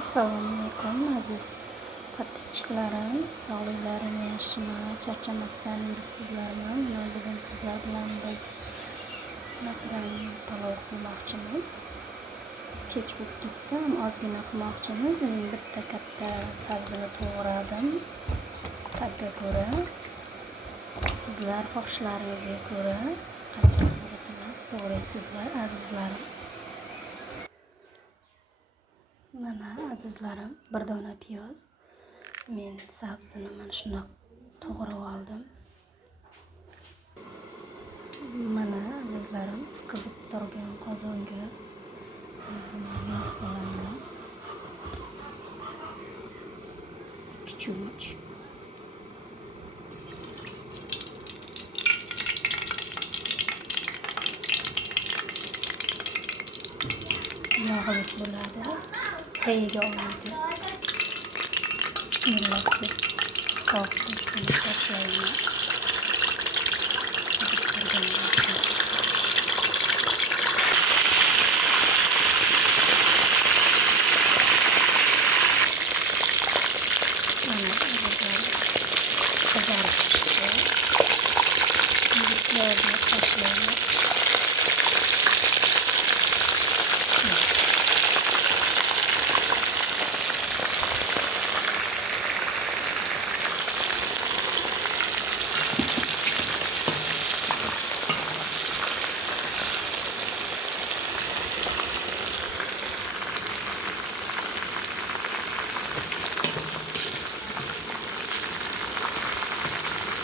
Assalomu alaykum aziz podpischiklarim, sog'liklaring yaxshimi? Charchamasdan yuribsizlarmi? Mana bugun sizlar bilan biz makrang palov qilmoqchimiz. Kech bo'lib ketdi, ozgina qilmoqchimiz. Men bitta katta sabzini to'g'radim. Ta'bga ko'ra, sizlar xohishlaringizga ko'ra qancha to'g'rasangiz to'g'raysizlar azizlarim. Mana azizlarim, bir dona piyoz. Men sabzini mana shunaqa to'g'rab oldim. Mana azizlarim, qizib turgan qozonga yog' solamiz. Chuch. Yog'li bo'ladi. Tagiga oladi. Bismillah deb qo'shib tashlaymiz.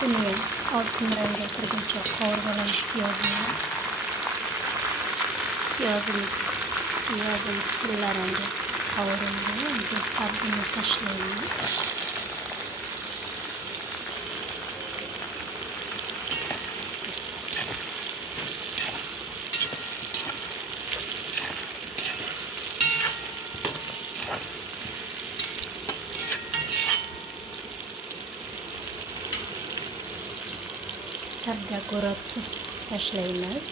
Buni oltin rangga kirguncha qovurib olamiz piyozni. Piyozimiz tilla rangga qovurildi. Endi sabzini tashlaymiz. Ta'bga ko'ra tuz tashlaymiz.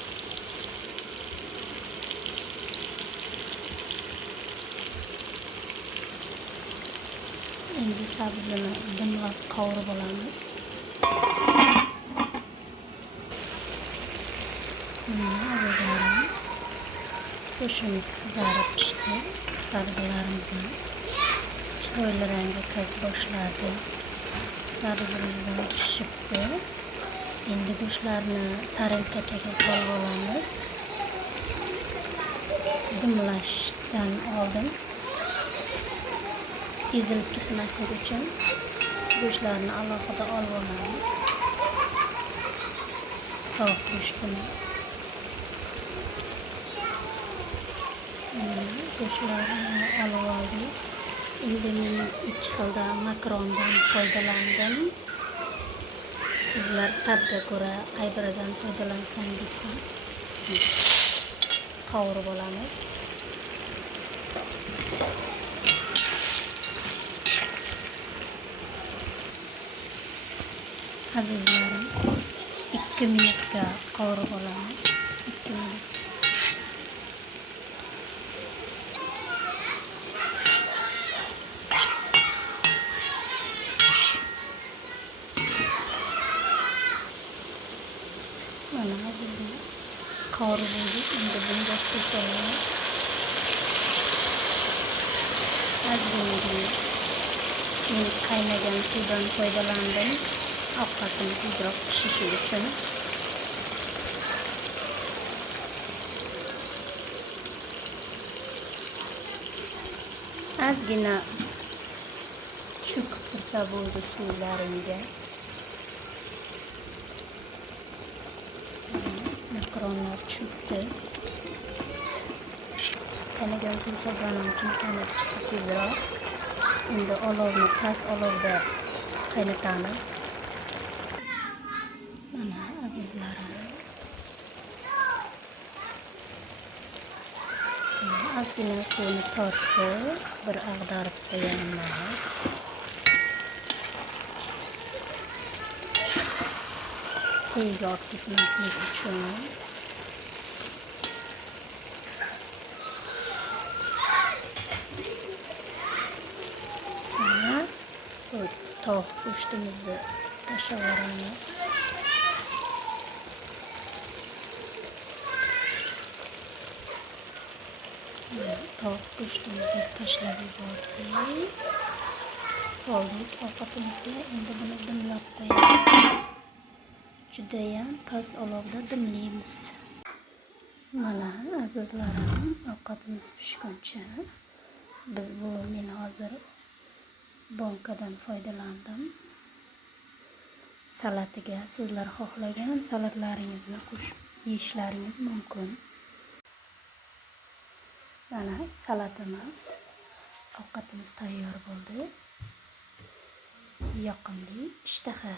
Endi sabzini dimlab qovurib olamiz. Azizlarim, go'shtimiz qizarib pishdi. Sabzilarimizni chiroyli rangga kirib boshladi. Sabzimizdan pishibdi. Endi go'shtlarni tarelkachaga solib olamiz. Dimlashdan oldin ezilib ketmasligi uchun go'shtlarni alohida olib olamiz. Tovuq go'shtini. Go'shtlarni olib oldik. Endi men ikki xilda makarondan foydalandim. Sizlar ta'bga ko'ra qay biridan foydalansangiz ham qovurib olamiz. Azizlarim, 2 minutga qovurib olamiz. 2 minut. Mana azizlar, qovurib oldik. Endi bunga qo'shamiz. Ozgina men qaynagan suvdan foydalandim. Ovqatim tezroq pishishi uchun. Ozgina cho'kib tursa bo'ldi suvlaringga. Makaronlar cho'kdi. Qaynagan suv solganim uchun qaynab chiqdi tezroq. Endi olovni past olovda qaynatamiz. Mana azizlarim, ozgina suvni tortib bir ag'darib qo'yamiz. Tagiga olib ketmasligi uchun. tovuq go'shtimizni tashlab yuboramiz. Tovuq go'shtimizni tashlab yubordik. Soldik ovqatimizga. Endi buni dimlab qo'yamiz. Judayam past olovda dimlaymiz. Mana azizlarim, ovqatimiz pishguncha men hozir bankadan foydalandim. Salatiga sizlar xohlagan salatlaringizni qo'shib yeyishlaringiz mumkin. Mana salatimiz, ovqatimiz tayyor bo'ldi. Yoqimli ishtaha.